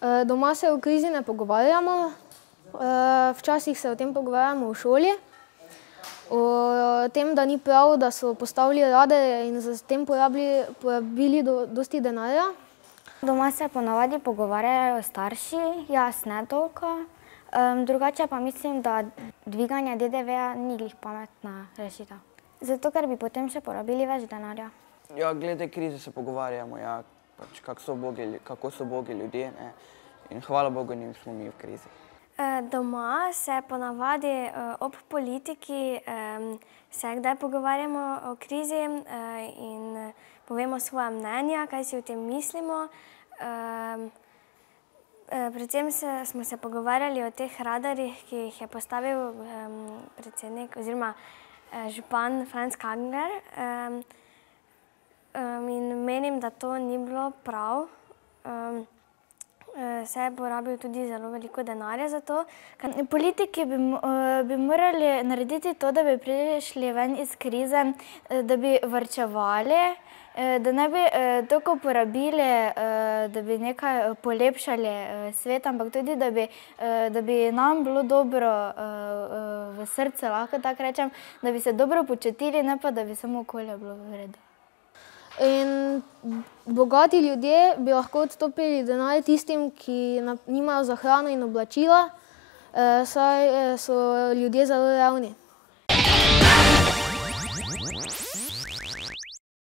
Doma se o krizi ne pogovarjamo, včasih se o tem pogovarjamo v šoli. O tem, da ni prav, da so postavili radarje in s tem porabili dosti denarja. Doma se ponavadi pogovarjajo starši, jaz ne toliko. Drugače pa mislim, da dviganje DDV-ja ni glih pametna rešitev. Zato, ker bi potem še porabili več denarja. Ja, glede krize se pogovarjamo, ja, pač kako so ubogi ljudje, ne. In hvala Bogu nismo mi v krizi. Doma se ponavadi ob politiki se kdaj pogovarjamo o krizi in povemo svoja mnenja, kaj si o tem mislimo. Predvsem smo se pogovarjali o teh radarjih, ki jih je postavil predsednik oziroma župan Franc Kangler. In menim, da to ni bilo prav. Se je porabil tudi zelo veliko denarja za to. Politiki bi morali narediti to, da bi prišli ven iz krize, da bi varčevali, da ne bi toliko porabili, da bi nekaj polepšali svet, ampak tudi, da bi nam bilo dobro v srcu, lahko tako rečem, da bi se dobro počutili, ne pa da bi samo okolje bilo v redu. In bogati ljudje bi lahko odstopili denar tistim, ki nimajo za hrano in oblačila, saj so ljudje zelo revni.